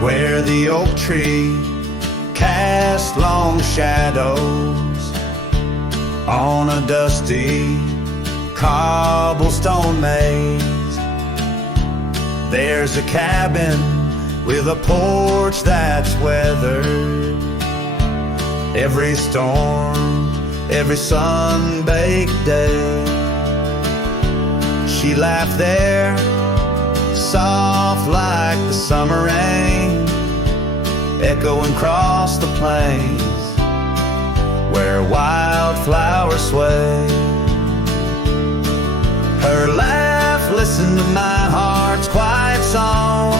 where the oak tree cast long shadows on a dusty cobblestone maze. There's a cabin with a porch that's weathered every storm, every sun-baked day. She laughed there, soft like the summer rain, echoing across the plains where wildflowers sway. Her laugh listened to my heart's quiet song,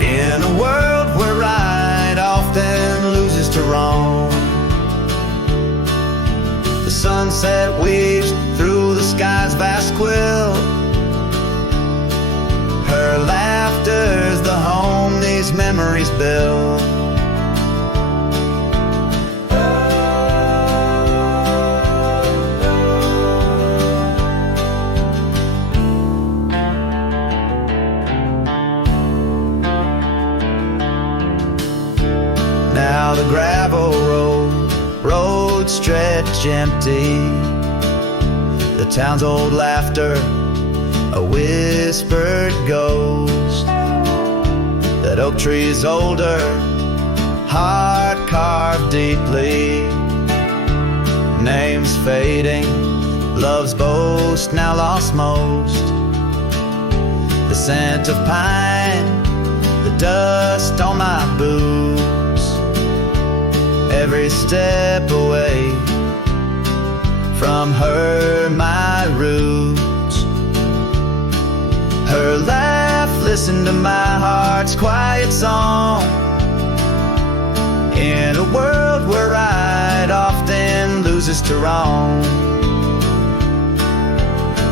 in a world where right often loses to wrong. The sunset weaves through the sky's vast quilt. Her laughter's the home these memories build. Now the gravel road stretch empty. The town's old laughter, a whispered ghost. That oak tree's older, heart carved deeply. Names fading, love's boast now lost most. The scent of pine, the dust on my boots. Every step away from her, my roots. Her laugh listened to my heart's quiet song, in a world where right often loses to wrong.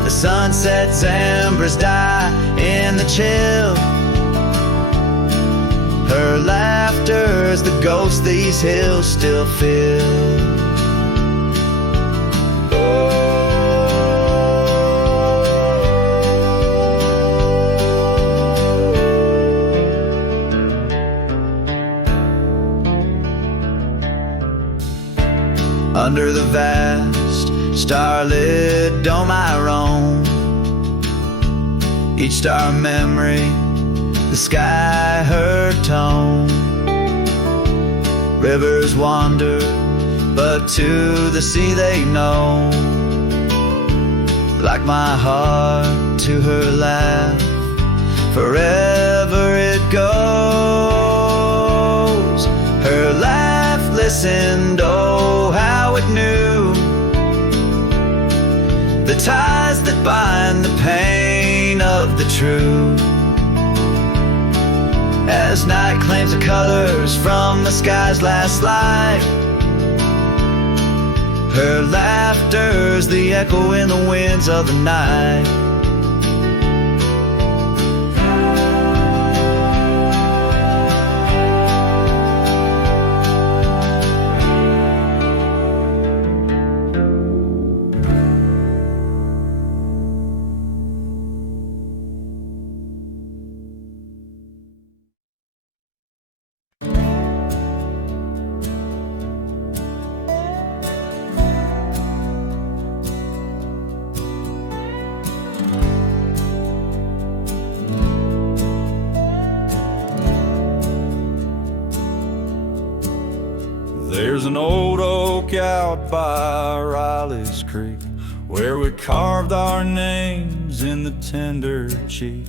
The sunset's embers die in the chill. Her laughter's the ghost these hills still feel. Under the vast starlit dome I roam, each star memory, the sky her tone. Rivers wander, but to the sea they know. Like my heart to her laugh, forever it goes. Her laugh listened, oh how it knew the ties that bind the pain of the true. As night claims the colors from the sky's last light, her laughter's the echo in the winds of the night. There's an old oak out by Riley's Creek, where we carved our names in the tender cheek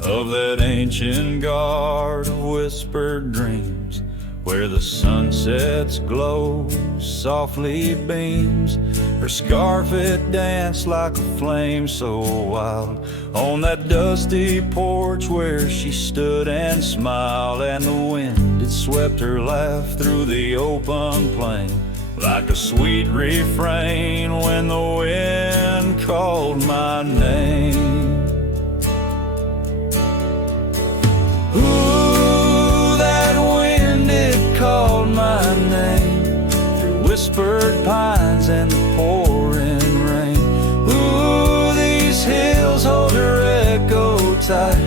of that ancient guard of whispered dreams, where the sunset's glow softly beams. Her scarf it danced like a flame so wild on that dusty porch where she stood and smiled, and the wind it swept her laugh through the open plain like a sweet refrain when the wind called my name. Ooh, that wind it called my name through whispered pines and the pouring rain. Ooh, these hills hold her echo sight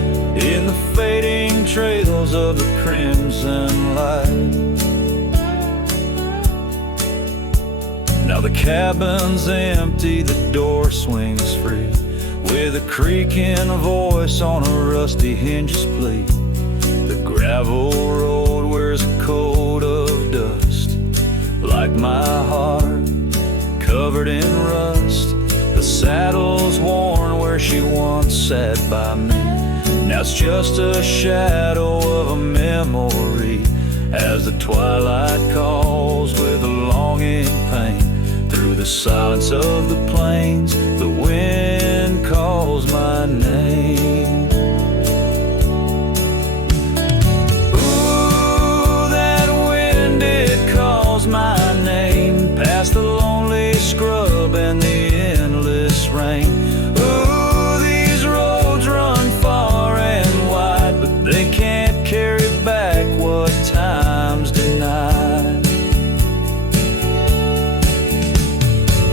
in the fading trails of the crimson light. Now the cabin's empty, the door swings free, with a creaking voice on a rusty hinges plea. The gravel road wears a coat of dust, like my heart, covered in rust. The saddle's worn where she once sat by me. Now it's just a shadow of a memory, as the twilight calls with a longing pain. Through the silence of the plains, the wind calls my name. Ooh, that wind, it calls my name, past the lonely scrub and the endless rain. Ooh, these roads run far and wide, but they can't carry back what time's denied.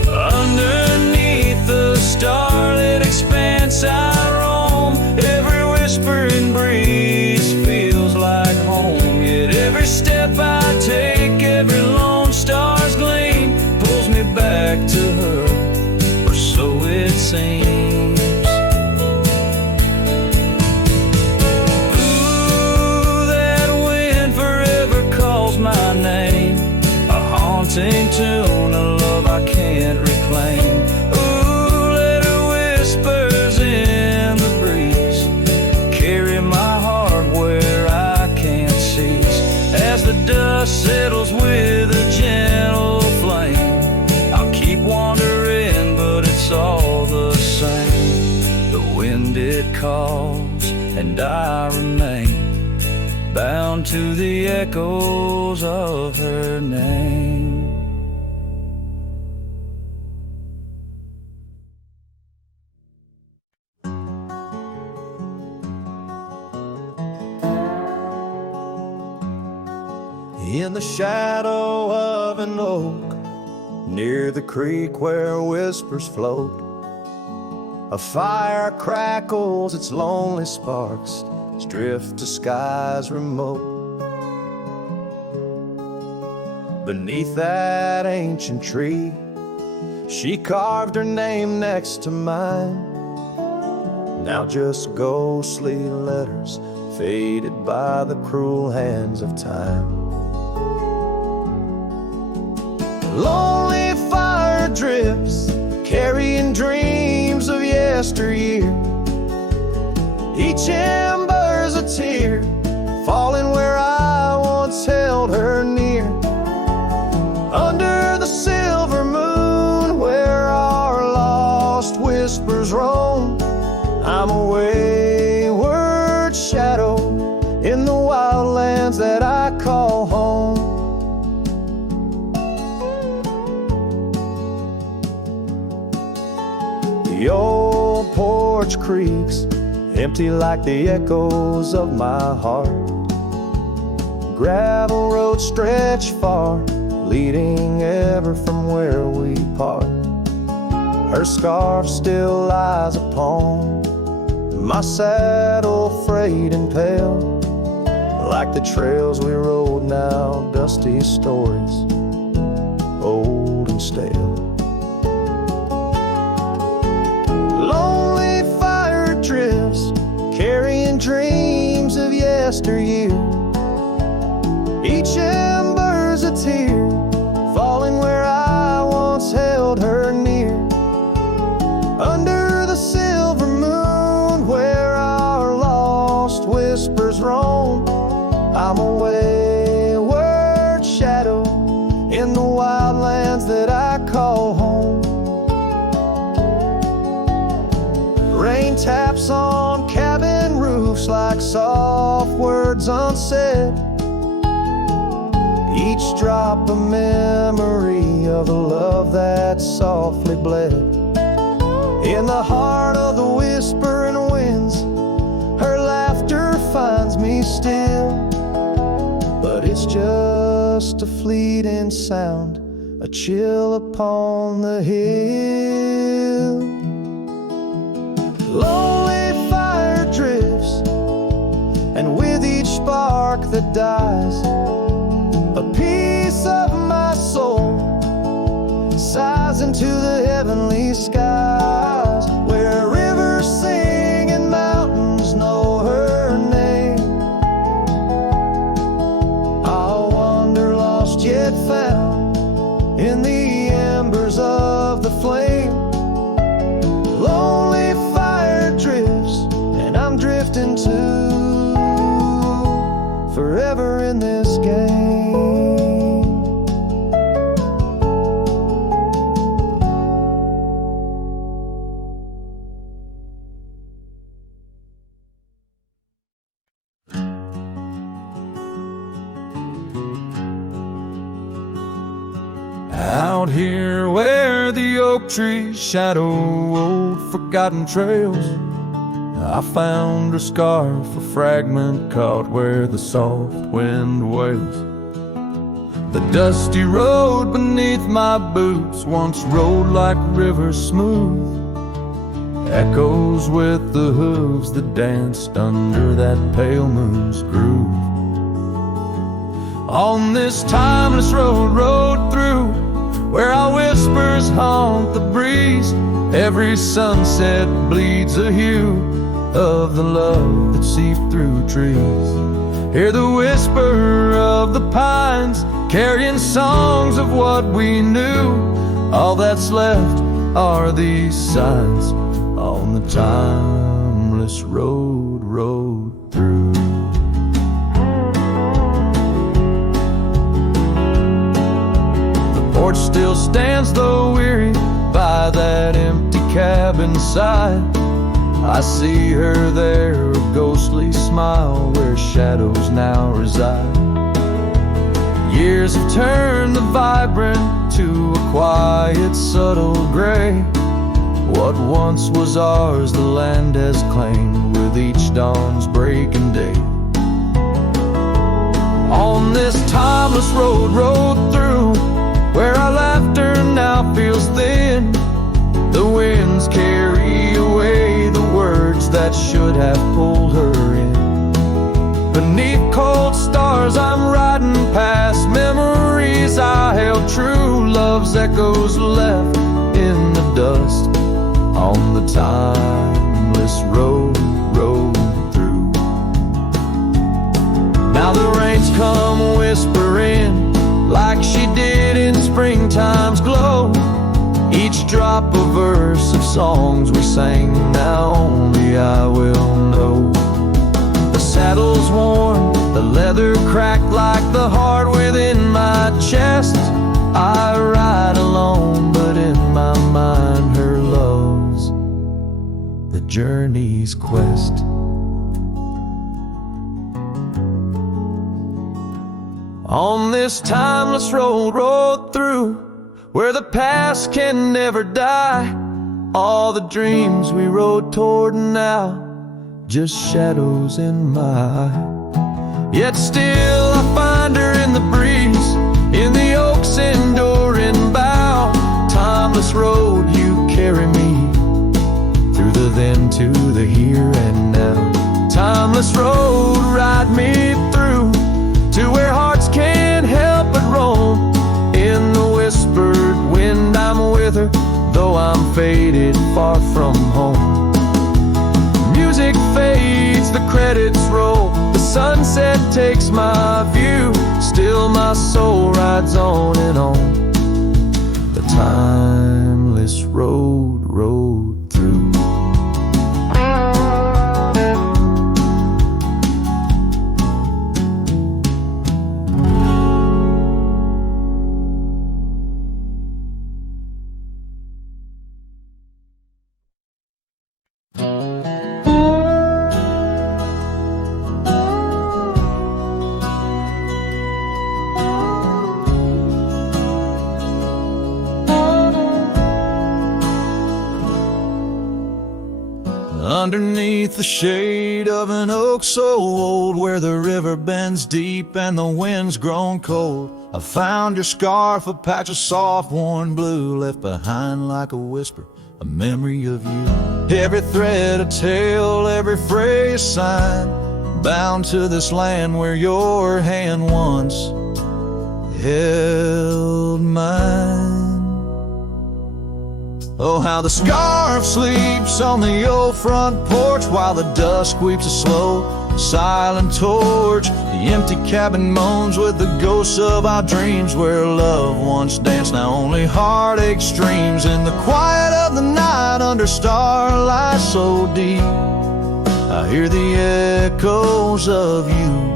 Underneath the starlit expanse I roam, every whispering breeze feels like home. Yet every step I take, every lone star's gleam pulls me back to her, or so it seems. Ooh, that wind forever calls my name, a haunting tune, a love I can't reclaim. Ooh, let her whispers in the breeze carry my heart where I can't cease. As the dust settles with a gentle flame, I'll keep wandering, but it's all the same. The wind, it calls, and I remain bound to the echoes of her name. In the shadow of an oak, near the creek where whispers float, a fire crackles its lonely sparks as drift to skies remote. Beneath that ancient tree, she carved her name next to mine. Now just ghostly letters faded by the cruel hands of time. Lonely fire drifts, carrying dreams of yesteryear. Each ember's a tear, falling where I once held her near. Under the silver moon, where our lost whispers roam, I'm a wayward shadow in the wildlands that I call home. The old porch creaks, empty like the echoes of my heart. Gravel roads stretch far, leading ever from where we part. Her scarf still lies upon my saddle, frayed and pale, like the trails we rode now, dusty stories, old and stale. Lonely fire drifts, carrying dreams of yesteryear. Each ember's a tear, falling where I once held her near. Under the silver moon, where our lost whispers roam, I'm a wayward shadow in the wildlands that I call home. Rain taps on cabin roofs like soft words unsaid, each drop a memory of a love that softly bled. In the heart of the whispering winds, her laughter finds me still, but it's just a fleeting sound, a chill upon the hill. Lonely fire drifts, earth that dies, a piece of my soul sighs into the heavenly skies, where rivers sing and mountains know her name. I'll wander lost yet found in the embers of the flame. Lonely fire drifts and I'm drifting too, forever in this game. Out here where the oak trees shadow old forgotten trails, I found a scarf, a fragment caught where the soft wind wails. The dusty road beneath my boots once rolled like rivers smooth, echoes with the hooves that danced under that pale moon's groove. On this timeless road, rode through, where our whispers haunt the breeze. Every sunset bleeds a hue of the love that seeped through trees. Hear the whisper of the pines, carrying songs of what we knew. All that's left are these signs on the timeless road, rode through. The porch still stands though weary by that empty cabin side. I see her there, a ghostly smile where shadows now reside. Years have turned the vibrant to a quiet, subtle gray. What once was ours, the land has claimed with each dawn's breaking day. On this timeless road, rode through, where our laughter now feels thin. The winds carry away the words that should have pulled her in. Beneath cold stars I'm riding past memories I held true. Love's echoes left in the dust on the timeless road, rode through. Now the rains come whispering like she did in springtime's glow. Each drop a verse of songs we sang, now only I will know. The saddle's worn, the leather cracked like the heart within my chest. I ride alone, but in my mind her love's the journey's quest. On this timeless road, rode through, where the past can never die. All the dreams we rode toward now, just shadows in my eye. Yet still I find her in the breeze, in the oak's enduring bough. Timeless road, you carry me through the then to the here and now. Timeless road, ride me through to where hearts can't help but roam. In the whispered wind I'm with her, though I'm faded far from home. Music fades, the credits roll, the sunset takes my view. Still my soul rides on and on the timeless road, rode through. Underneath the shade of an oak so old, where the river bends deep and the wind's grown cold, I found your scarf, a patch of soft worn blue, left behind like a whisper, a memory of you. Every thread a tale, every phrase sign, bound to this land where your hand once held mine. Oh, how the scarf sleeps on the old front porch while the dust weeps a slow, silent torch. The empty cabin moans with the ghosts of our dreams, where love once danced, now only heartache streams. In the quiet of the night under starlight so deep, I hear the echoes of you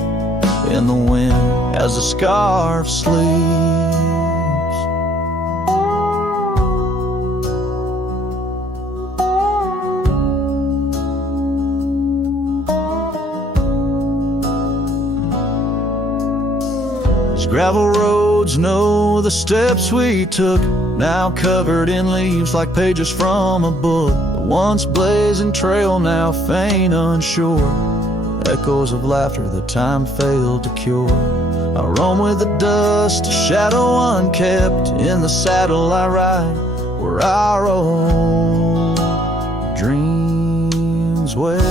in the wind as the scarf sleeps. These gravel roads know the steps we took, now covered in leaves like pages from a book. Once blazing trail, now faint, unsure, echoes of laughter that time failed to cure. I roam with the dust, a shadow unkept. In the saddle I ride, where our old dreams wept.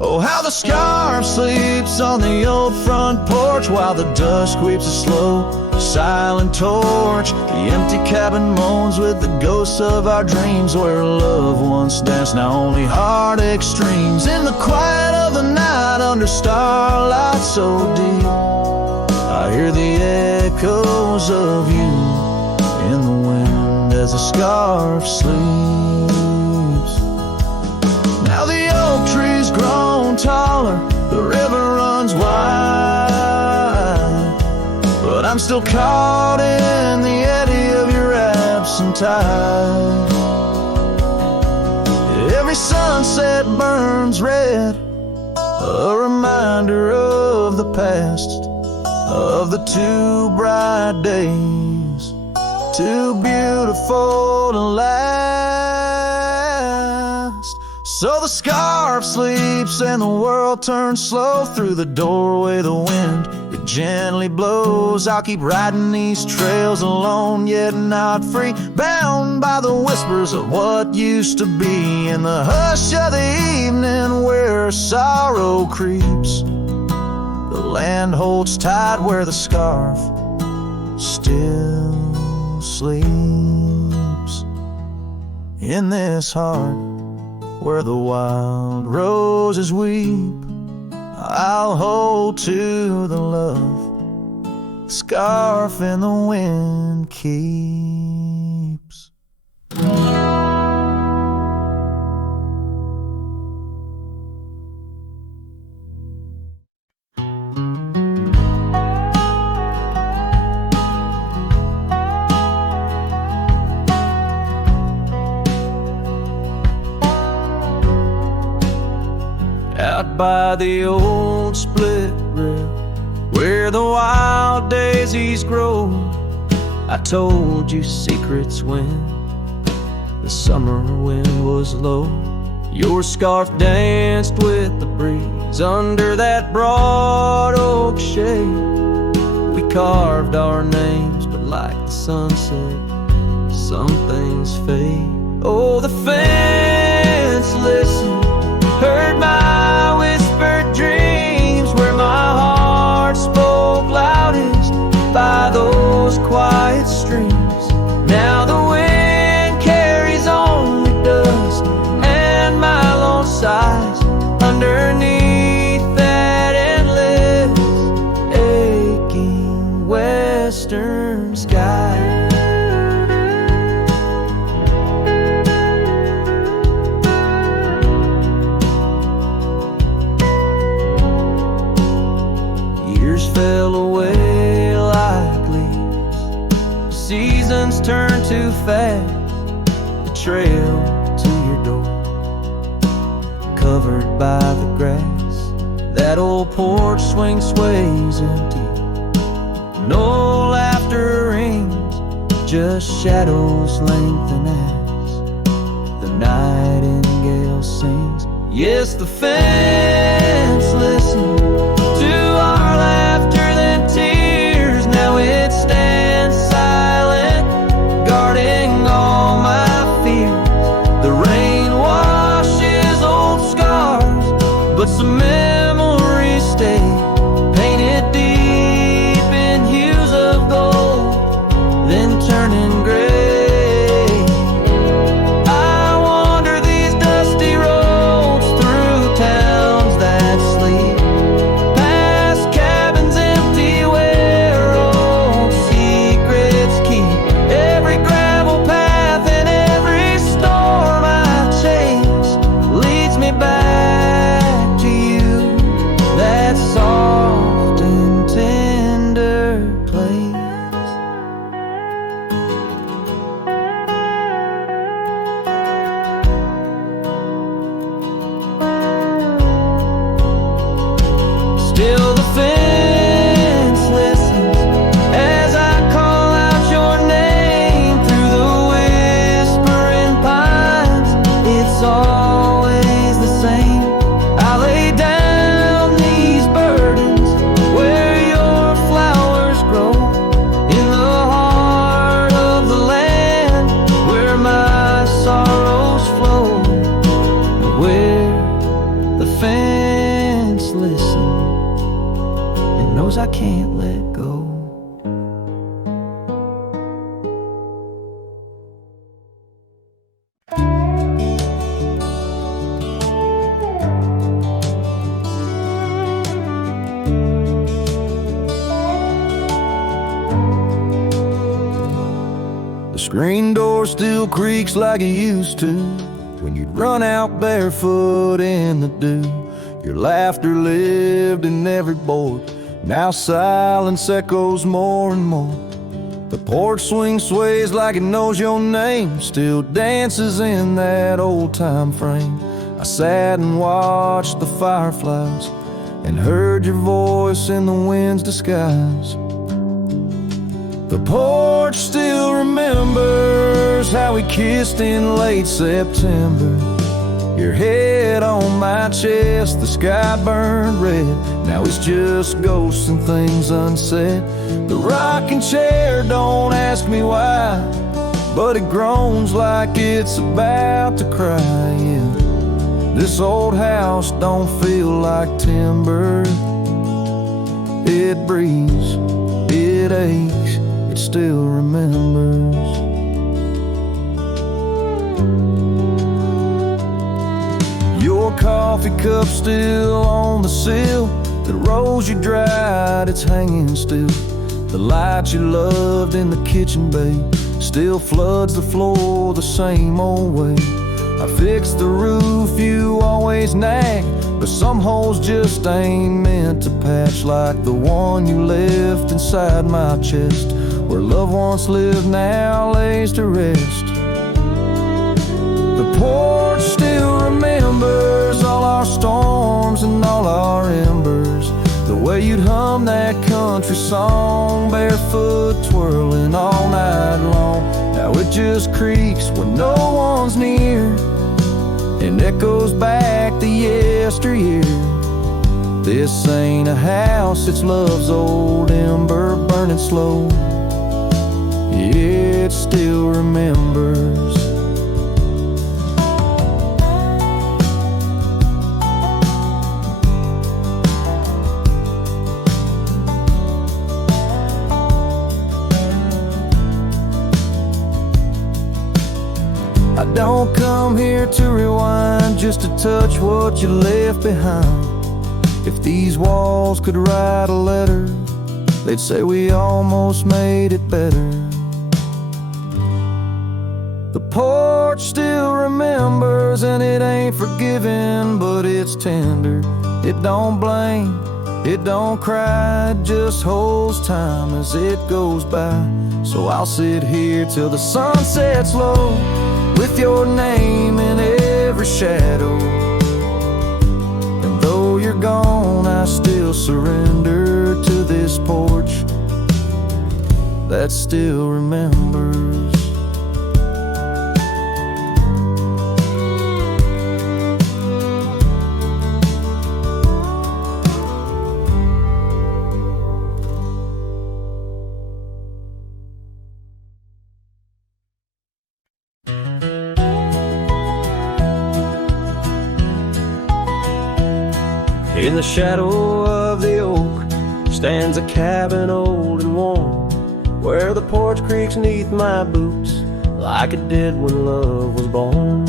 Oh, how the scarf sleeps on the old front porch while the dusk weeps a slow, silent torch. The empty cabin moans with the ghosts of our dreams, where love once danced, now only heartache streams. In the quiet of the night under starlight so deep, I hear the echoes of you in the wind as the scarf sleeps. Now the oak tree's grown taller, the river runs wide, but I'm still caught in the eddy of your absent tide. Every sunset burns red, a reminder of the past, of the two bright days, too beautiful to last. So the scarf sleeps and the world turns slow. Through the doorway the wind, it gently blows. I'll keep riding these trails alone, yet not free, bound by the whispers of what used to be. In the hush of the evening where sorrow creeps, the land holds tight where the scarf still sleeps. In this heart where the wild roses weep, I'll hold to the love the scarf in the wind keeps. Out by the old split rail where the wild daisies grow, I told you secrets when the summer wind was low. Your scarf danced with the breeze under that broad oak shade. We carved our names, but like the sunset, some things fade. Oh, the fence listened, heard my whispered dreams, where my heart spoke loudest by those quiet streams. Now the wind carries only dust and my lone sighs underneath that endless aching western sky. Fell away like leaves, seasons turn too fast. The trail to your door, covered by the grass, that old porch swing sways empty. No laughter rings, just shadows lengthen as the nightingale sings. Yes, the fence listens to our laughter than tears. Now it stands silent, guarding all my fears. The rain washes old scars The screen door still creaks like it used to when you'd run out barefoot in the dew. Your laughter lived in every board. Now silence echoes more and more. The porch swing sways like it knows your name, still dances in that old-time frame. I sat and watched the fireflies and heard your voice in the wind's disguise. The porch still remembers how we kissed in late September. Your head on my chest, the sky burned red. Now it's just ghosts and things unsaid. The rocking chair, don't ask me why, but it groans like it's about to cry. Yeah. This old house don't feel like timber. It breathes, it aches, it still remembers. Your coffee cup still on the sill. The rose you dried, it's hanging still. The light you loved in the kitchen bay still floods the floor the same old way. I fixed the roof you always nag, but some holes just ain't meant to patch, like the one you left inside my chest, where love once lived now lays to rest. The porch still remembers all our storms and all our embers. The way you'd hum that country song, barefoot twirling all night long. Now it just creaks when no one's near and echoes back to yesteryear. This ain't a house, it's love's old ember burning slow. It still remembers. I don't come here to rewind, just to touch what you left behind. If these walls could write a letter, they'd say we almost made it better. The porch still remembers, and it ain't forgiving, but it's tender. It don't blame, it don't cry, it just holds time as it goes by. So I'll sit here till the sun sets low, with your name in every shadow. And though you're gone, I still surrender to this porch that still remembers. In the shadow of the oak stands a cabin old and warm, where the porch creaks neath my boots like it did when love was born.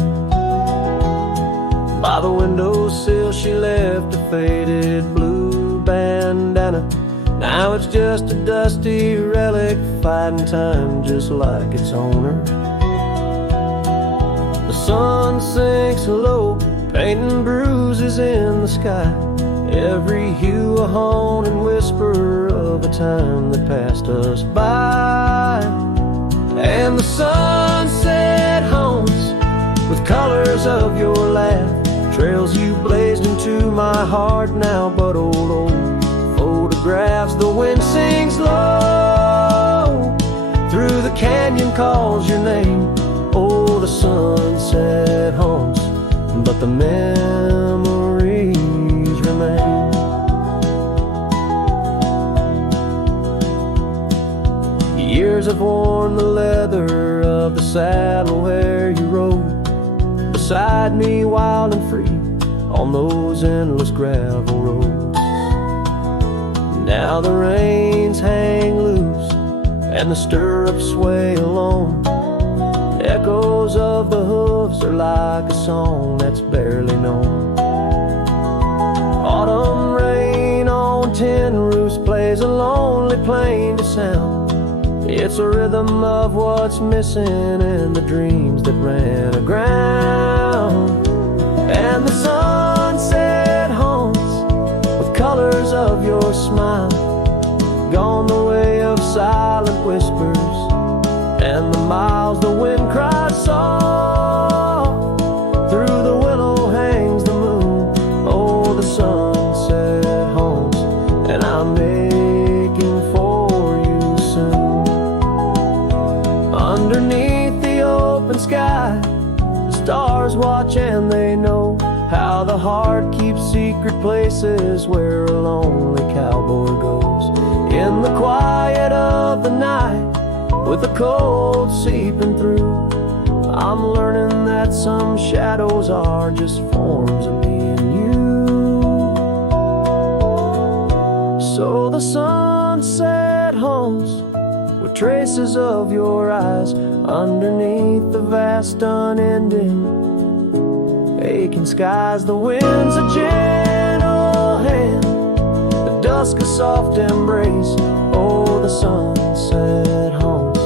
By the windowsill she left a faded blue bandana. Now it's just a dusty relic fighting time just like its owner. The sun sinks low, painting bruises in the sky, every hue a haunting whisper of a time that passed us by. And the sunset haunts with colors of your laugh, trails you blazed into my heart now but old photographs. The wind sings low, through the canyon calls your name. Oh, the sunset haunts, but the memories remain. Years have worn the leather of the saddle where you rode beside me, wild and free, on those endless gravel roads. Now the reins hang loose and the stirrups sway alone. Echoes of the hooves are like a song that's barely known. Autumn rain on tin roofs plays a lonely plaintive sound, It's a rhythm of what's missing in the dreams that ran aground. And the sunset haunts with colors of your smile, gone the way of silent whispers and the miles the wind cries soft. Through the willow hangs the moon. Oh, the sunset haunts, and I'm making for you soon. Underneath the open sky, the stars watch and they know how the heart keeps secret places where a lonely cowboy goes. In the quiet of the night, with the cold seeping through, I'm learning that some shadows are just forms of me and you. So the sunset haunts with traces of your eyes underneath the vast unending aching skies. The wind's a gentle hand, the dusk a soft embrace. Oh, the sunset haunts,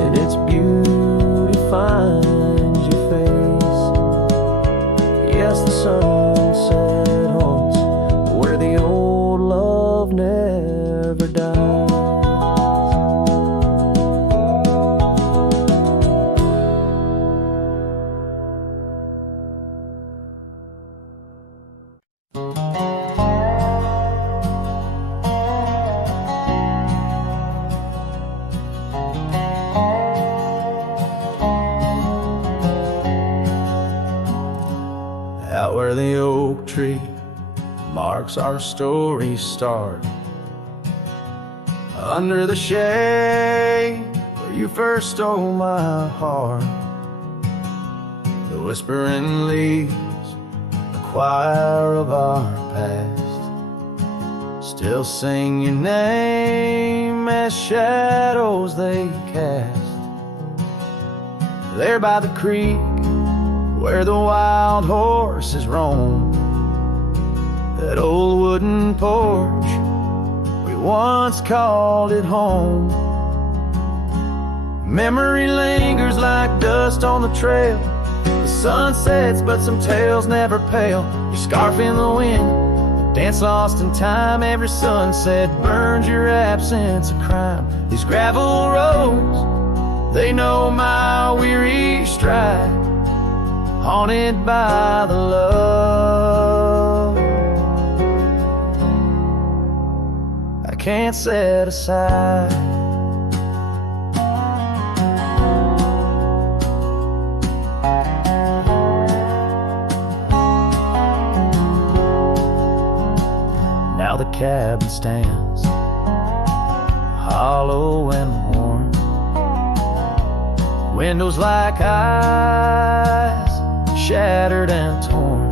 and its beauty finds your face. Yes, the sunset haunts where the old love never dies. Out where the oak tree marks our story's start, under the shade where you first stole my heart, the whispering leaves, the choir of our past, still sing your name as shadows they cast. There by the creek where the wild horses roam, that old wooden porch, we once called it home. Memory lingers like dust on the trail. The sun sets, but some tales never pale. Your scarf in the wind, the dance lost in time. Every sunset burns your absence of crime. These gravel roads, they know my weary stride, haunted by the love I can't set aside. Now the cabin stands hollow and warm, windows like eyes shattered and torn.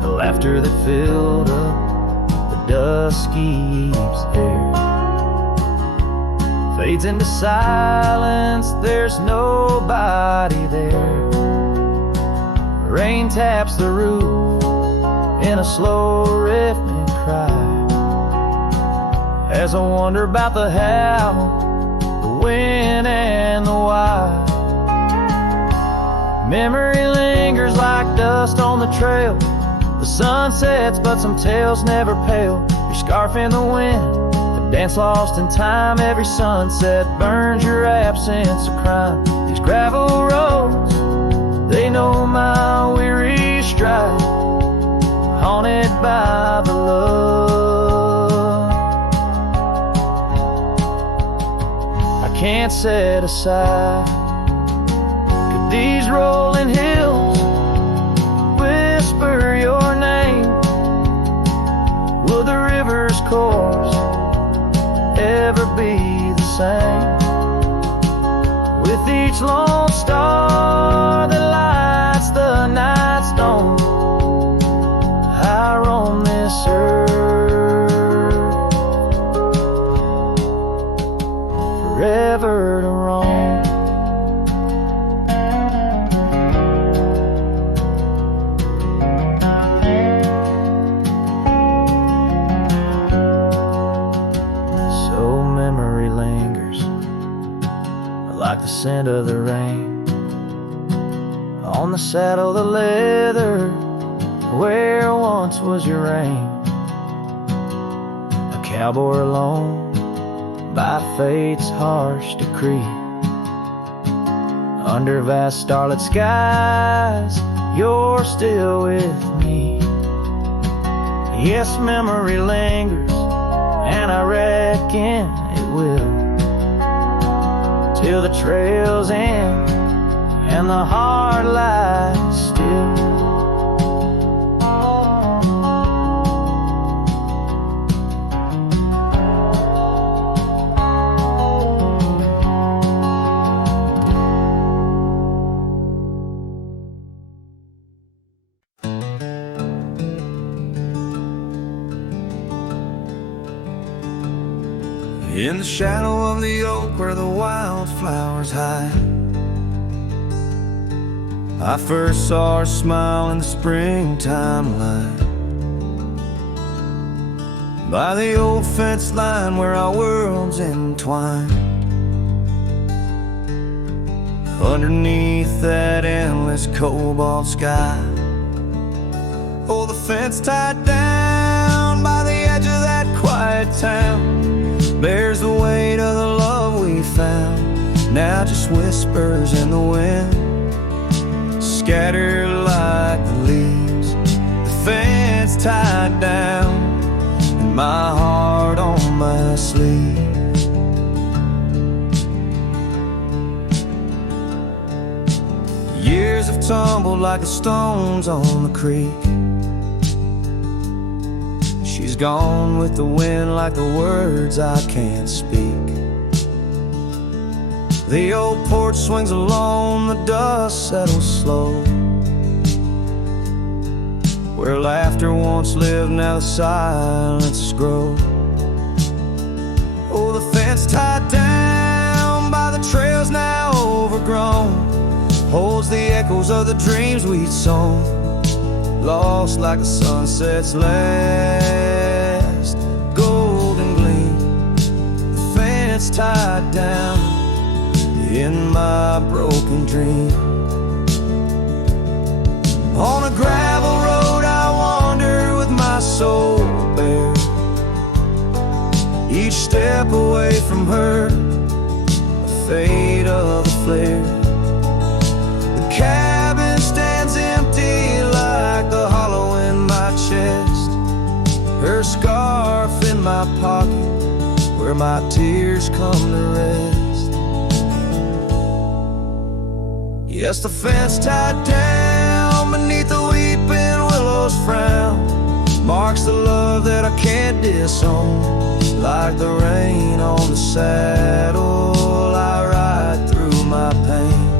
The laughter that filled up the dusky eve's air fades into silence, there's nobody there. Rain taps the roof in a slow rhythmic cry, as I wonder about the how, the when and the why. Memory lingers like dust on the trail. The sun sets, but some tales never pale. Your scarf in the wind, the dance lost in time. Every sunset burns your absence of crime. These gravel roads, they know my weary stride, haunted by the love I can't set aside. These rolling hills whisper your name. Will the river's course ever be the same? With each lone star that lights the night stone, I roam this earth forever to roam. So memory lingers like the scent of the rain. On the saddle, the leather, where once was your reign. A cowboy alone by fate's harsh decree. Under vast starlit skies, you're still with me. Yes, memory lingers, and I reckon it will, till the trails end and the heart lies still. In the shadow of the oak where the wildflowers hide, I first saw her smile in the springtime light. By the old fence line where our worlds entwine, underneath that endless cobalt sky. Oh, the fence tied down by the edge of that quiet town bears the weight of the love we found. Now just whispers in the wind, scattered like the leaves. The fence tied down, and my heart on my sleeve. Years have tumbled like the stones on the creek. She's gone with the wind like the words I can't speak. The old porch swings alone, the dust settles slow. Where laughter once lived, now the silence grows. Oh, the fence tied down by the trails now overgrown holds the echoes of the dreams we'd sown, lost like the sunset's last golden gleam. The fence tied down in my broken dream. On a gravel road I wander with my soul bare, each step away from her, a fade of a flare. The cabin stands empty like the hollow in my chest, her scarf in my pocket where my tears come to rest. Yes, the fence tied down beneath the weeping willow's frown marks the love that I can't disown. Like the rain on the saddle, I ride through my pain.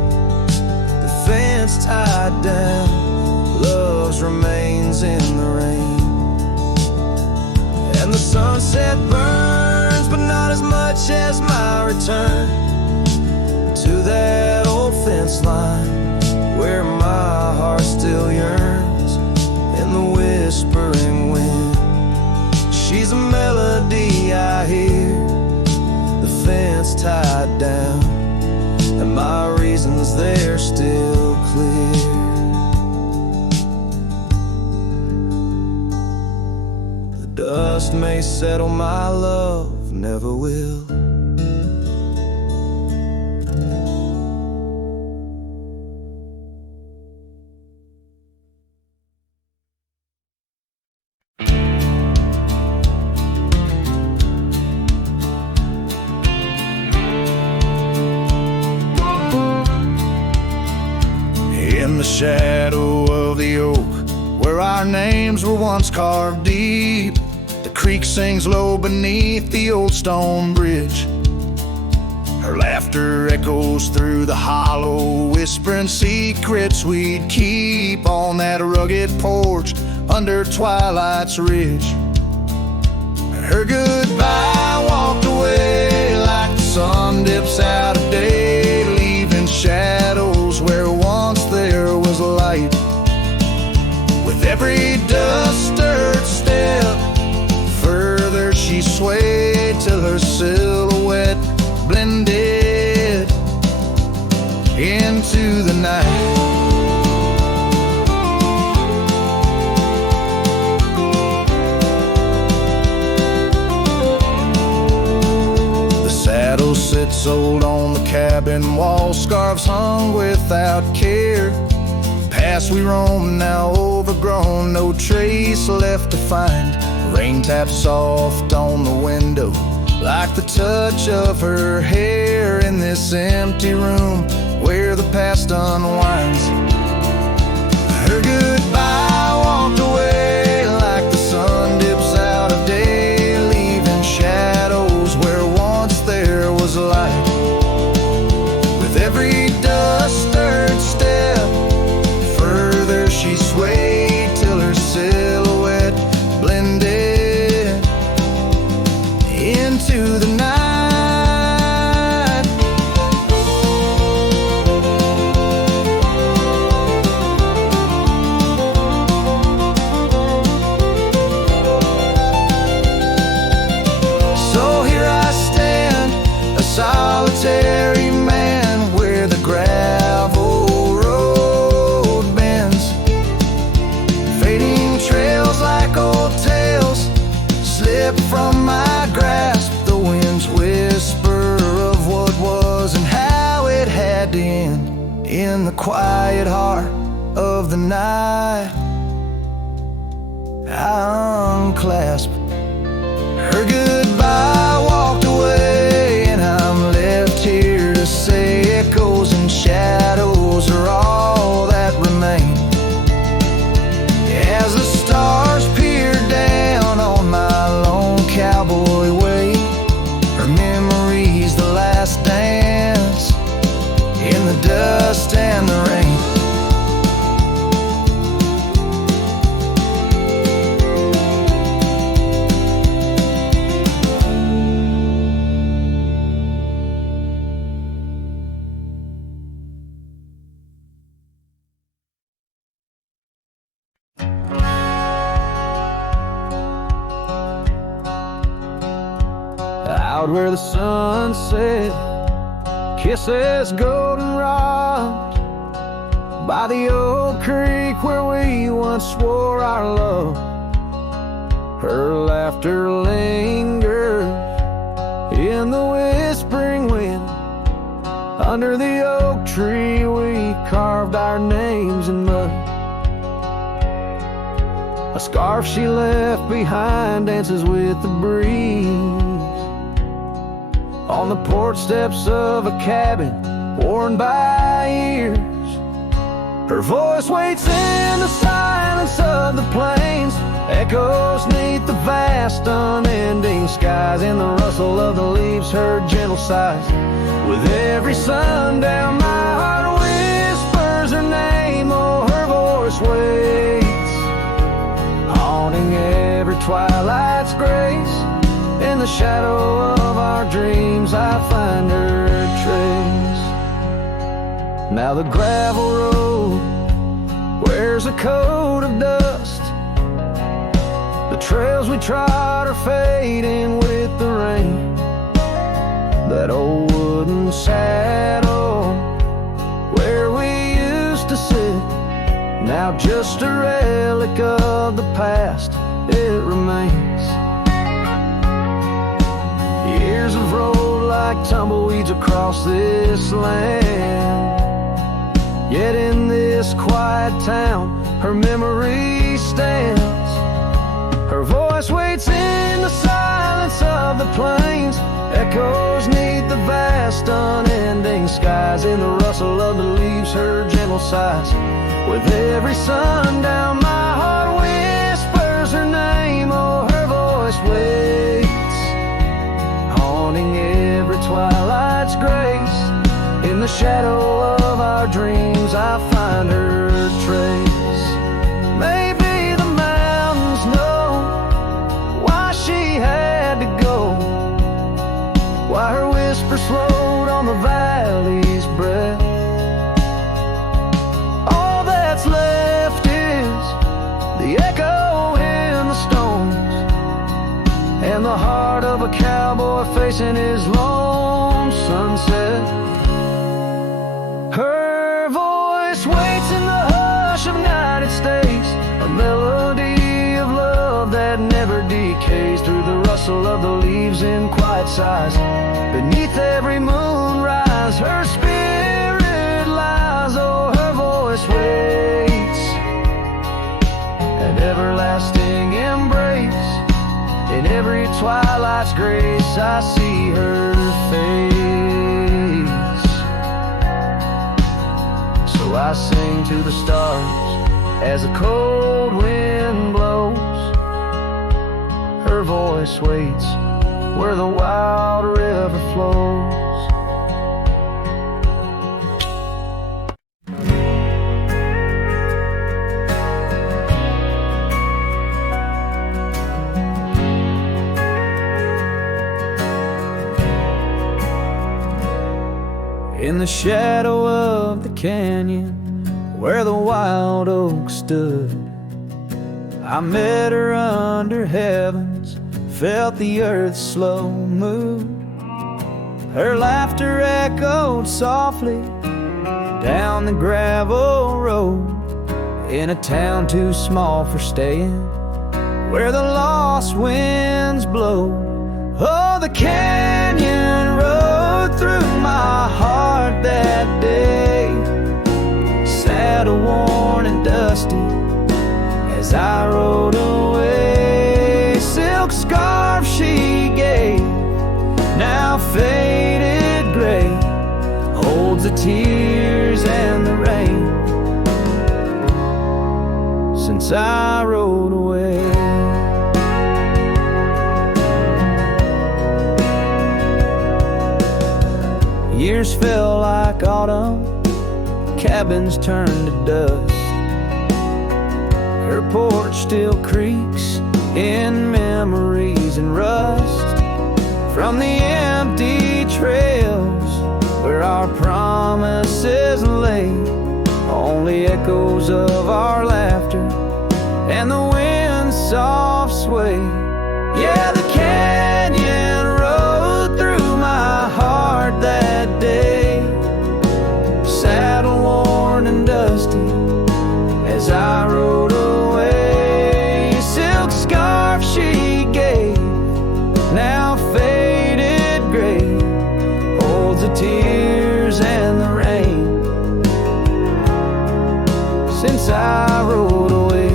The fence tied down, love's remains in the rain. And the sunset burns, but not as much as my return to that old fence line where my heart still yearns in the whispering wind. She's a melody I hear, the fence tied down, and my reasons they're still clear. The dust may settle, my love never will. In the shadow of the oak, where our names were once carved deep, the creek sings low beneath the old stone bridge. Her laughter echoes through the hollow, whispering secrets we'd keep on that rugged porch under twilight's ridge. Her goodbye walked away like the sun dips out of day, leaving shadows where once there was light. With every dust-stirred step, further she swayed till her silhouette blended night. The saddle sits old on the cabin wall, scarves hung without care. Past we roam, now overgrown, no trace left to find. Rain taps soft on the window, like the touch of her hair in this empty room where the past unwinds. Her goodbye walked away like the sun dips out of day, leaving shadows where once there was light. With every dust-stirred step, further she swayed till her silhouette blended into the night. So here I stand, a solitary man, where the gravel road bends. Fading trails like old tales slip from my grasp, the wind's whisper of what was and how it had to end. In the quiet heart of the night, I unclasp her goodbye, walked away, and I'm left here to say echoes and shadows are all that remain. As the stars peer down on my lone cowboy way, her memory's the last dance in the dust and the rain. Out where the sunset kisses goldenrod, by the old creek where we once swore our love, her laughter lingers in the whispering wind. Under the oak tree we carved our names in mud. A scarf she left behind dances with the breeze on the porch steps of a cabin worn by years. Her voice waits in the silence of the plains, echoes neath the vast unending skies. In the rustle of the leaves her gentle sighs. With every sundown my heart whispers her name. Oh, her voice waits, haunting every twilight's grace. In the shadow of our dreams I find her trace. Now the gravel road wears a coat of dust. The trails we trod are fading with the rain. That old wooden saddle where we used to sit, now just a relic of the past, it remains. Years have rolled like tumbleweeds across this land, yet in this quiet town her memory stands. Her voice waits in the silence of the plains, echoes neath the vast unending skies. In the rustle of the leaves her gentle sighs. With every sundown my heart whispers her name. Oh, her voice waits, haunting every twilight's grace. In the shadow of our dreams I find her trace. Maybe the mountains know why she had to go, why her whisper slowed on the valley's breath. All that's left is the echo in the stones, and the heart of a cowboy facing his lone sunset. Her voice light's eyes. Beneath every moonrise, her spirit lies. Oh, her voice waits, an everlasting embrace. In every twilight's grace, I see her face. So I sing to the stars as the cold wind blows. Her voice waits where the wild river flows. In the shadow of the canyon where the wild oak stood, I met her under heavens, felt the earth's slow move. Her laughter echoed softly down the gravel road, in a town too small for staying, where the lost winds blow. Oh, the canyon rode through my heart that day, saddle worn and dusty as I rode away. Silk scarf she gave, now faded gray, holds the tears and the rain since I rode away. Years fell like autumn, cabins turned to dust. Her porch still creaks in memories and rust from the empty trails where our promises lay. Only echoes of our laughter and the wind's soft sway. Yeah, the canyon rode through my heart that day, saddle worn and dusty as I rode away. Silk scarf she gave, now faded gray, holds the tears and the rain since I rode away.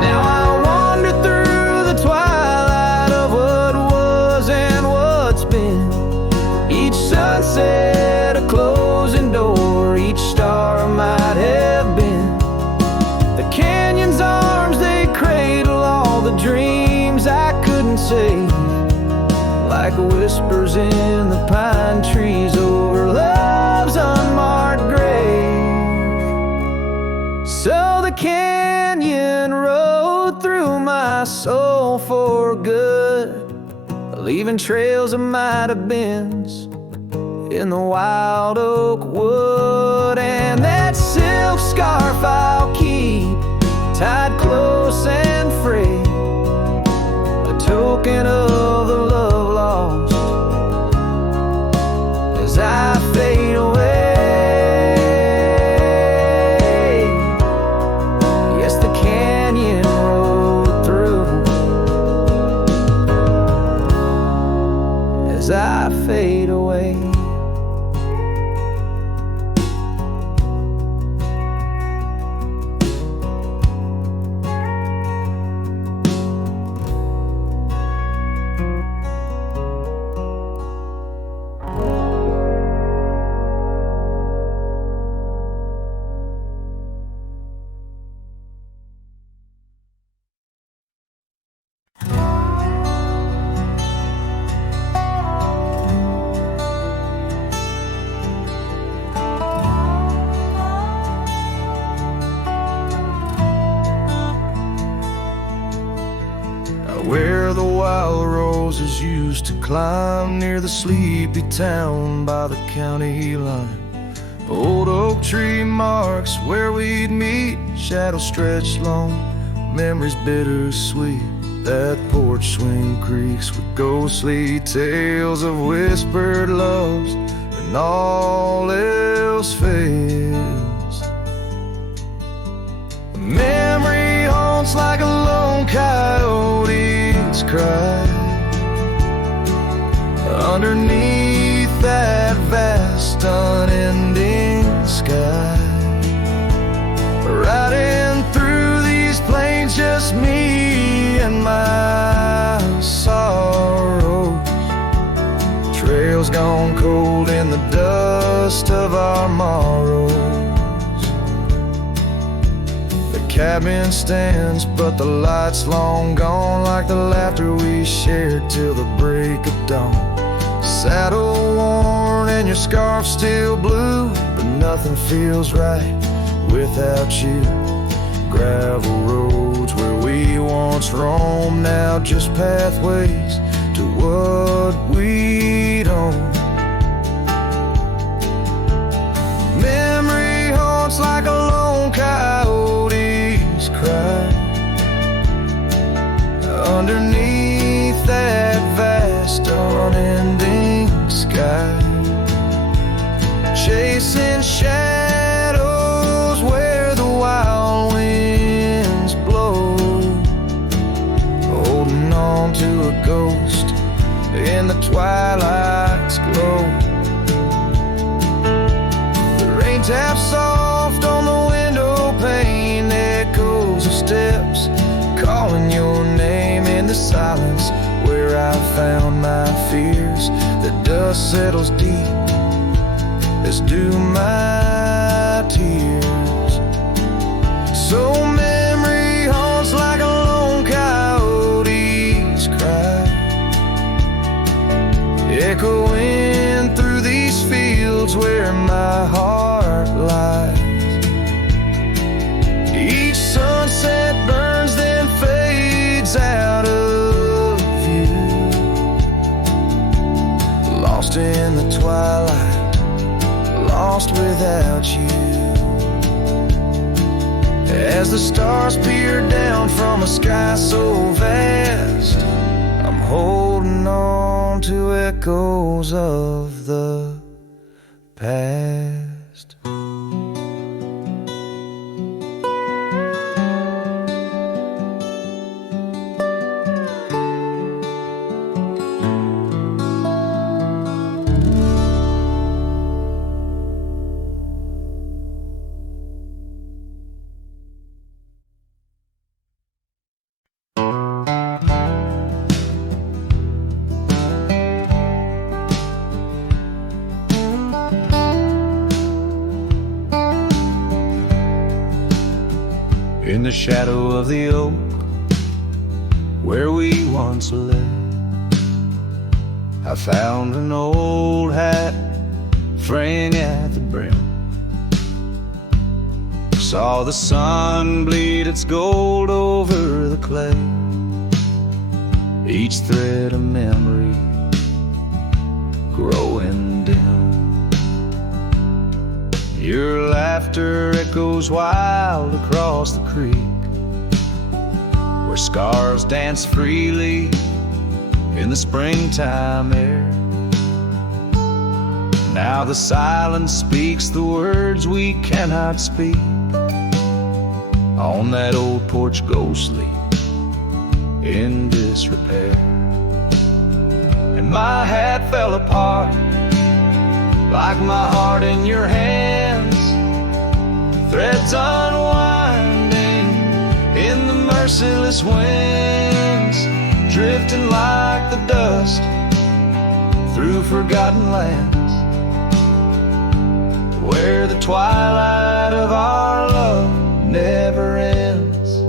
Now I wander through the twilight of what was and what's been. Each sunset a closing door, each star might have been. The canyon's arms, they cradle all the dreams I couldn't save, like whispers in the pine trees over love's unmarked grave. So the canyon rode through my soul for good, leaving trails of might have beens in the wild oak wood. And that silk scarf I'll keep tied close and free, a token of the love lost as I fade away. Yes, the canyon rode through as I fade away. Where the wild roses used to climb, near the sleepy town by the county line. Old oak tree marks where we'd meet, shadows stretched long, memories bittersweet. That porch swing creaks with ghostly tales of whispered loves when all else fails. Memory haunts like a lone coyote's cry, underneath that vast unending sky. Riding through these plains, just me and my sorrows. Trails gone cold in the dust of our morrows. The cabin stands, but the light's long gone, like the laughter we shared till the break of dawn. Saddle worn and your scarf still blue, but nothing feels right without you. Gravel roads where we once roamed, now just pathways to what we'd own. Memory haunts like a lone coyote's cry underneath that vast unending sky, chasing shadows where the wild winds blow, holding on to a ghost in the twilight's glow. The rain taps soft on the window pane, echoes of steps calling your name in the silence where I found my fears. The dust settles deep, as do my tears. So memory haunts like a lone coyote's cry, echoing through these fields where my heart lies. Each sunset burns, then fades out of view, lost in the twilight, lost without you. As the stars peer down from a sky so vast, I'm holding on to echoes of the past. In the shadow of the oak where we once lay, I found an old hat fraying at the brim. Saw the sun bleed its gold over the clay, each thread a memory growing dim. Your laughter echoes wild across the creek, where scars dance freely in the springtime air. Now the silence speaks the words we cannot speak. On that old porch ghostly in disrepair, and my hat fell apart like my heart in your hands, threads unwinding in the merciless winds, drifting like the dust through forgotten lands, where the twilight of our love never ends.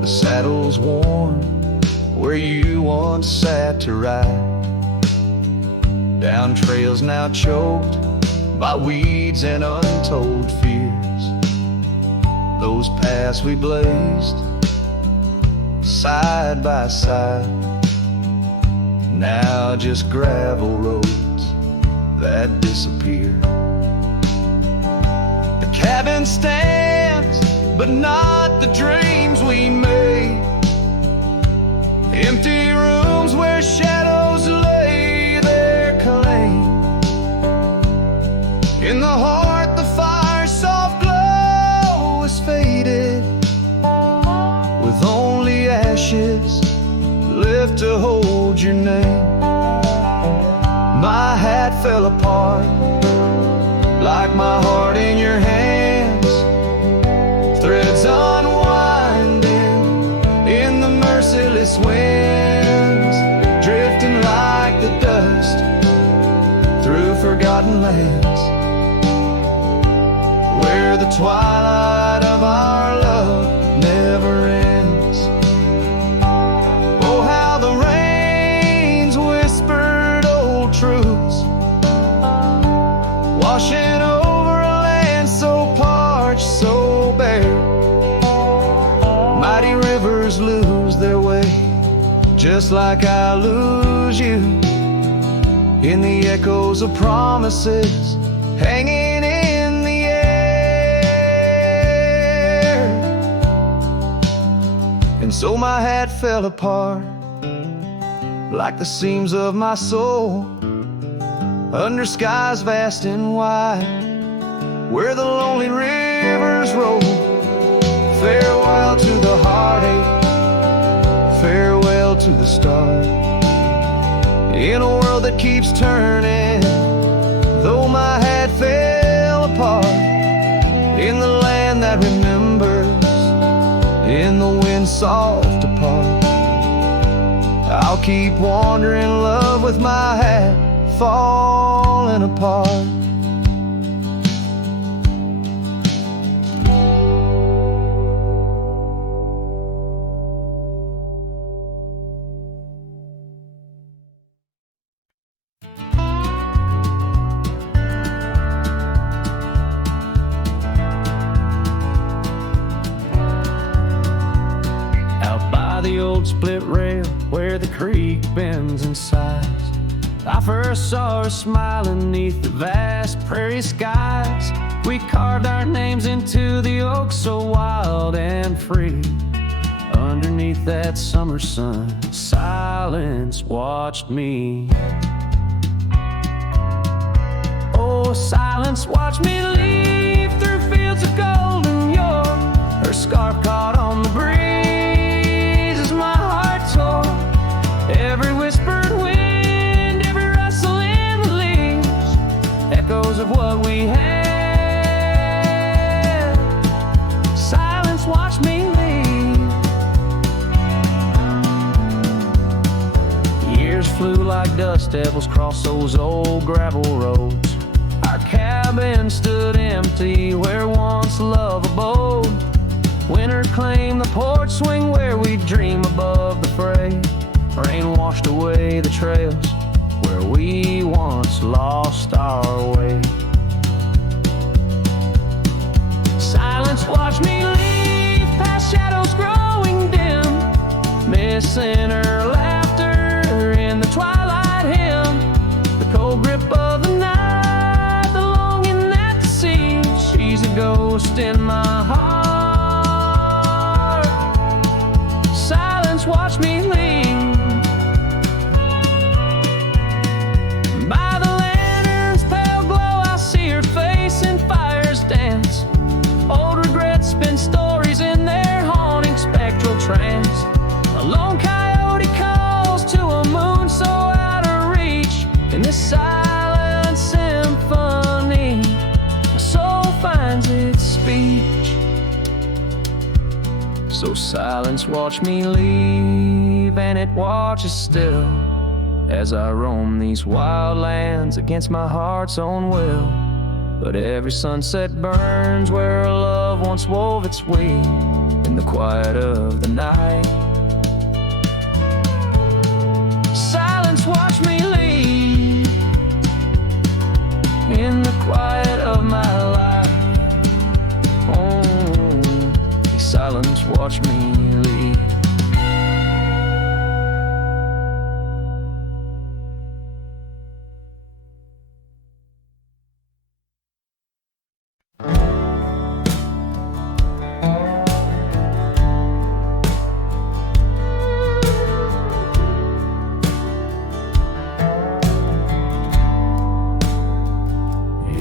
The saddle's worn where you once sat to ride, down trails now choked by weeds and untold fears. Those paths we blazed side by side, now just gravel roads that disappear. The cabin stands, but not the dreams we made. Empty rooms where shadows lay their claim. In the heart the fire's soft glow is faded, with only ashes left to hold your name. my hat fell apart, like my heart in your hands. Threads unwinding in the merciless winds, drifting like the dust through forgotten lands, where the twilight of our love never ends. Oh, how the rains whispered old truths, washing over a land so parched, so bare. Mighty rivers lose their way, just like I lose you, in the echoes of promises hanging in the air. And so my hat fell apart, like the seams of my soul, under skies vast and wide, where the lonely rivers roll. Farewell to the heartache, farewell to the start, in a world that keeps turning, though my hat fell apart, in the land that remembers, in the wind's soft apart. I'll keep wandering, love, with my hat falling apart. The old split rail where the creek bends and sighs, I first saw her smiling neath the vast prairie skies. We carved our names into the oak so wild and free. Underneath that summer sun, silence watched me. Oh, silence watched me leave through fields of golden yore, her scarf caught on the breeze. Every whispered wind, every rustle in the leaves, echoes of what we had. Silence watched me leave. Years flew like dust devils across those old gravel roads. Our cabin stood empty where once love abode. Winter claimed the porch swing where we dream above the fray. Rain washed away the trails where we once lost our way. Silence watched me leave past shadows growing dim, missing her laughter in the twilight hymn. The cold grip of the night, the longing at the sea. She's a ghost in my heart. Silence watched me leave. Stories in their haunting spectral trance. A lone coyote calls to a moon so out of reach. In this silent symphony, my soul finds its speech. So silence watched me leave, and it watches still, as I roam these wild lands against my heart's own will. But every sunset burns where love once wove its way, in the quiet of the night. Silence watched me leave, in the quiet of my life. Oh, silence watched me leave.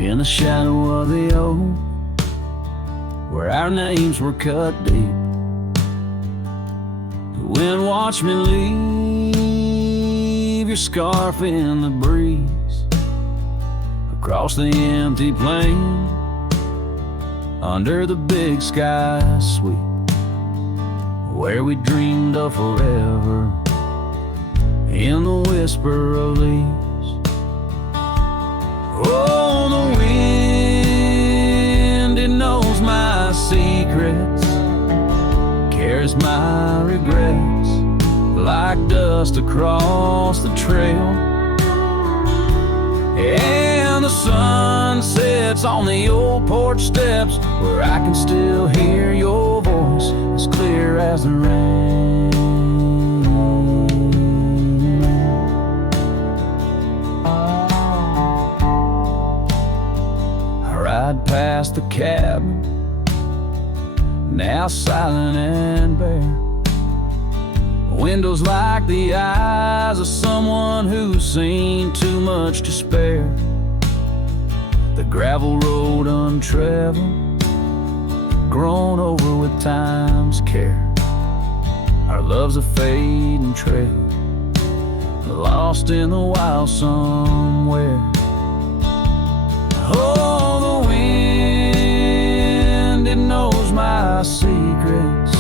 In the shadow of the oak, where our names were cut deep, the wind watched me leave, your scarf in the breeze. across the empty plain, under the big sky sweep, where we dreamed of forever, in the whisper of leaves. Oh, the wind, it knows my secrets, carries my regrets like dust across the trail. And the sun sets on the old porch steps, where I can still hear your voice as clear as the rain. I ride past the cabin, now silent and bare, windows like the eyes of someone who's seen too much to spare. The gravel road untraveled, grown over with time's care. Our love's a fading trail, lost in the wild somewhere. Oh, the wind, it knows my secrets,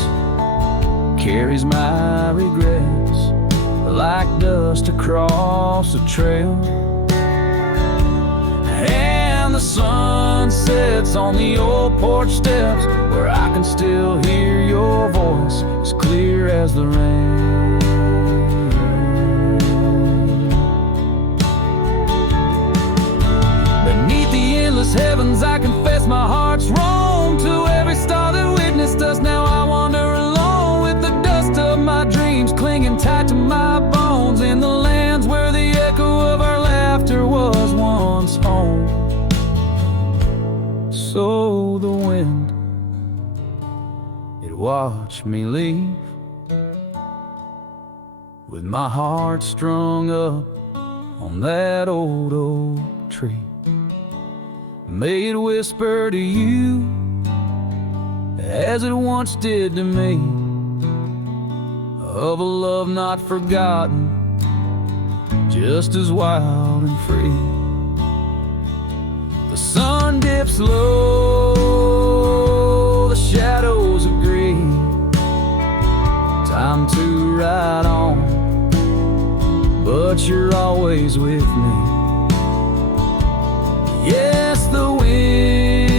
carries my regrets like dust across the trail. And the sun sets on the old porch steps, where I can still hear your voice as clear as the rain. Beneath the endless heavens, I confess my heart's wrong to every star that witnessed us. Now I wander alone with the dust of my dreams clinging tight to my bones, in the lands where the echo of our laughter was once home. So the wind, it watched me leave, with my heart strung up on that old oak tree. May it whisper to you as it once did to me, of a love not forgotten, just as wild and free. The sun dips low, the shadows agree, time to ride on, but you're always with me. Yes, the wind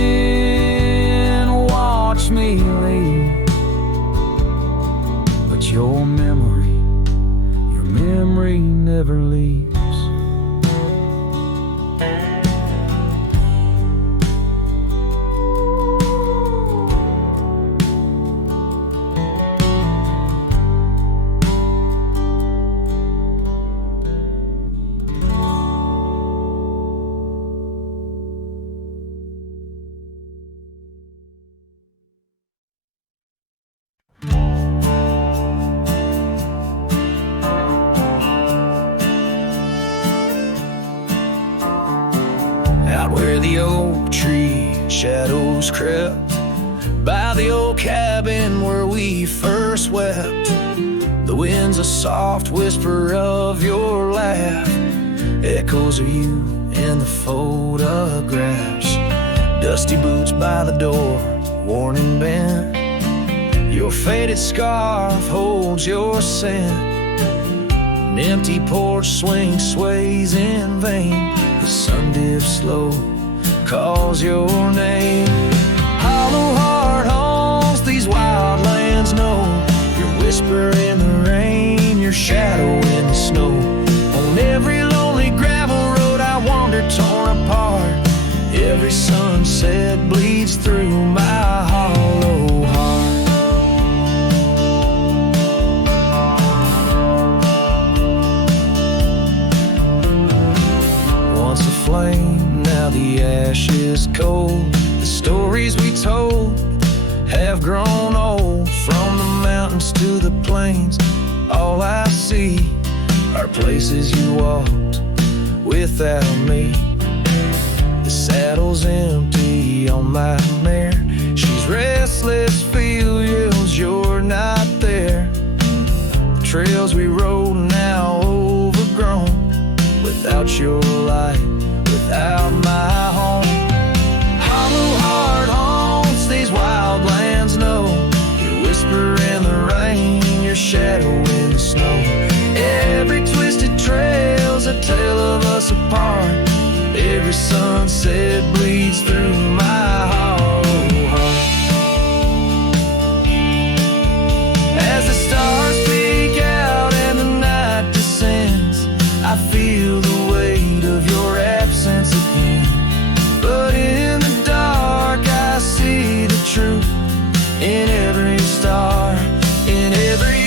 watched me leave, but your memory never leaves. Where the oak tree shadows crept by the old cabin where we first wept, the wind's a soft whisper of your laugh, echoes of you in the photographs. Dusty boots by the door, worn and bent, your faded scarf holds your scent. An empty porch swing sways in vain, the sun dips slow, calls your name. Hollow heart haunts these wild lands know, your whisper in the rain, your shadow in the snow. On every lonely gravel road I wander torn apart, every sunset bleeds through my hollow heart. Once a flame, now the ash is cold. The stories we told have grown old, from the mountains to the plains. All I see are places you walked without me. The saddle's empty on my mare, she's restless, feels you're not there. The trails we rode now overgrown, without your light, without my every sunset bleeds through my hollow heart. As the stars peek out and the night descends, I feel the weight of your absence again. But in the dark I see the truth in every star, in every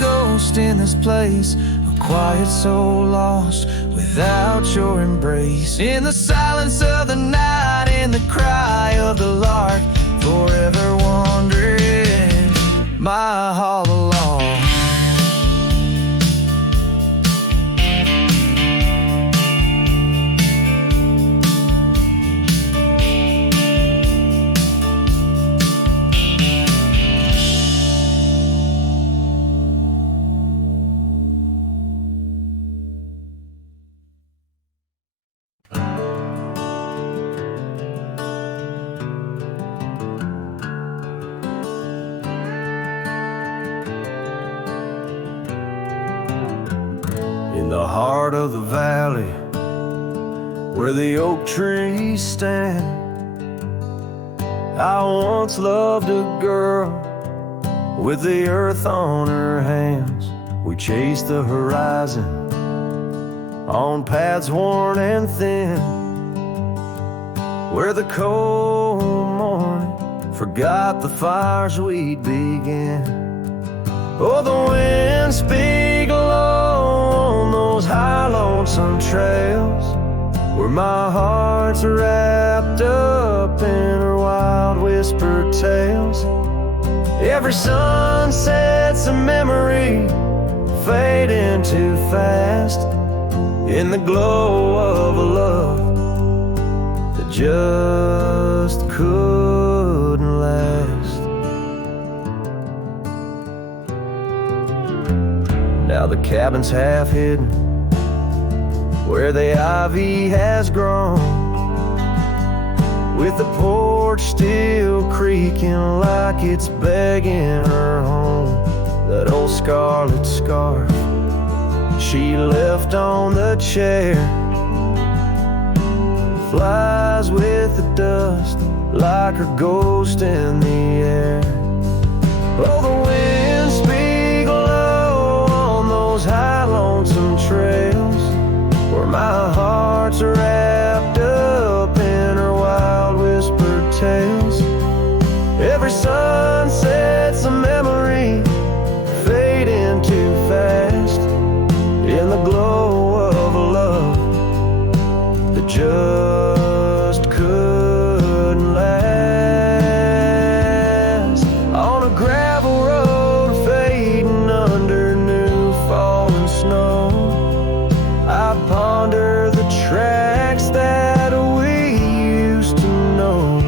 ghost in this place, a quiet soul lost without your embrace. In the silence of the night, in the cry of the lark, forever wandering my hollow log. In the heart of the valley, where the oak trees stand, I once loved a girl with the earth on her hands. We chased the horizon on paths worn and thin, where the cold morning forgot the fires we'd began. Oh, the winds speak low on those high lonesome trails, where my heart's wrapped up in her wild whispered tales. Every sunset's a memory fading too fast, in the glow of a love that just couldn't last. Now the cabin's half hidden where the ivy has grown, with the porch still creaking like it's begging her home. That old scarlet scarf she left on the chair flies with the dust like a ghost in the air. Oh, the winds speak low on those high lonesome trails, where my heart's wrapped up in her wild whispered tales. Every sunset's a memory fading too fast, in the glow of a love that just couldn't last. On a gravel road fading under new falling snow, I ponder the tracks that we used to know,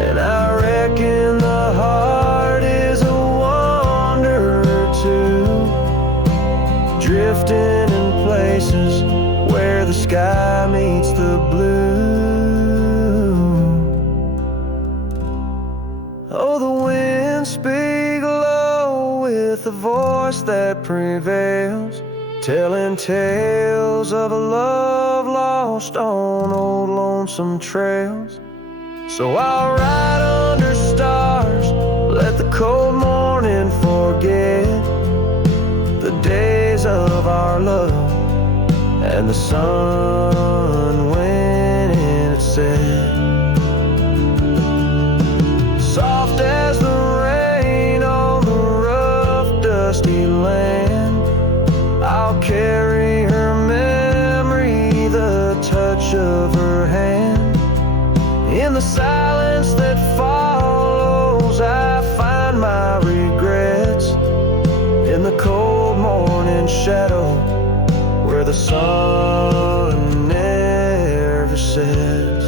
and I reckon the heart is a wanderer too, drifting in places where the sky meets the blue. Oh, the winds speak low with a voice that prevails, telling tales of a love lost on old lonesome trails. So I'll ride under stars, let the cold morning forget the days of our love and the sun when it set. Soft as the rain on the rough dusty land, I'll carry her memory, the touch of her hand. In the silence that follows, I find my regrets, in the cold morning shadow where the sun never sets.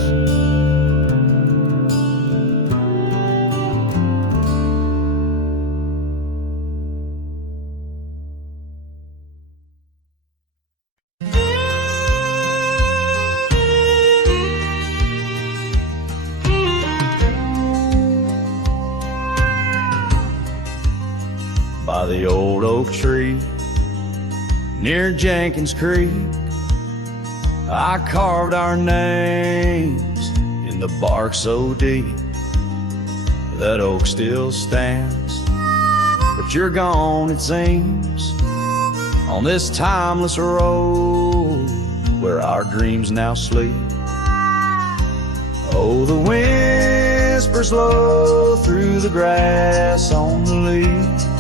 oak tree near Jenkins Creek. I carved our names in the bark so deep that oak still stands. But you're gone, it seems, on this timeless road where our dreams now sleep. Oh, the whispers low through the grass on the leaf.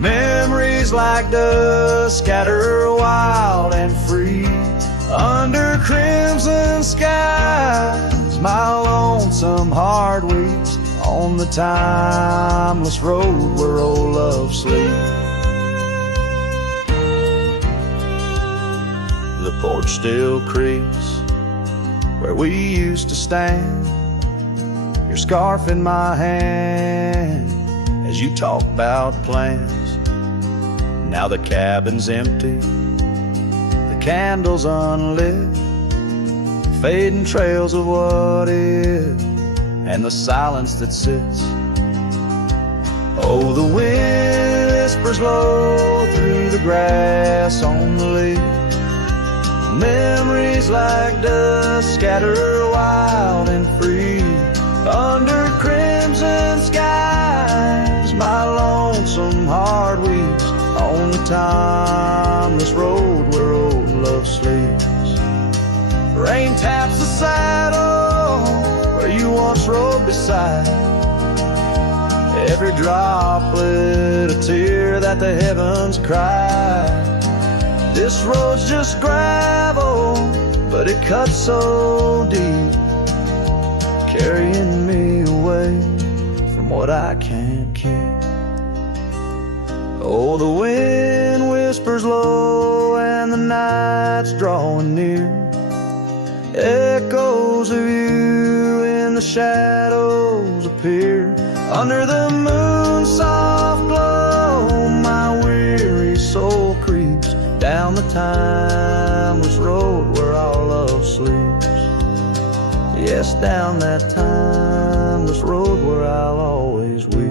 Memories like dust scatter wild and free. Under crimson skies, my lonesome heart weeps on the timeless road where old love sleeps. The porch still creaks where we used to stand, your scarf in my hand as you talk about plans. Now the cabin's empty, the candles unlit, fading trails of what is, and the silence that sits. Oh, the whispers low through the grass on the leaf. Memories like dust scatter wild and free. Under crimson skies, my lonesome heart weeps on the timeless road where old love sleeps. Rain taps the saddle where you once rode beside. Every droplet a tear that the heavens cried. This road's just gravel, but it cuts so deep, carrying me away from what I can't keep. Oh, the wind whispers low and the night's drawing near. Echoes of you in the shadows appear. Under the moon's soft glow, my weary soul creeps down the timeless road where our love sleeps. Yes, down that timeless road where I'll always weep.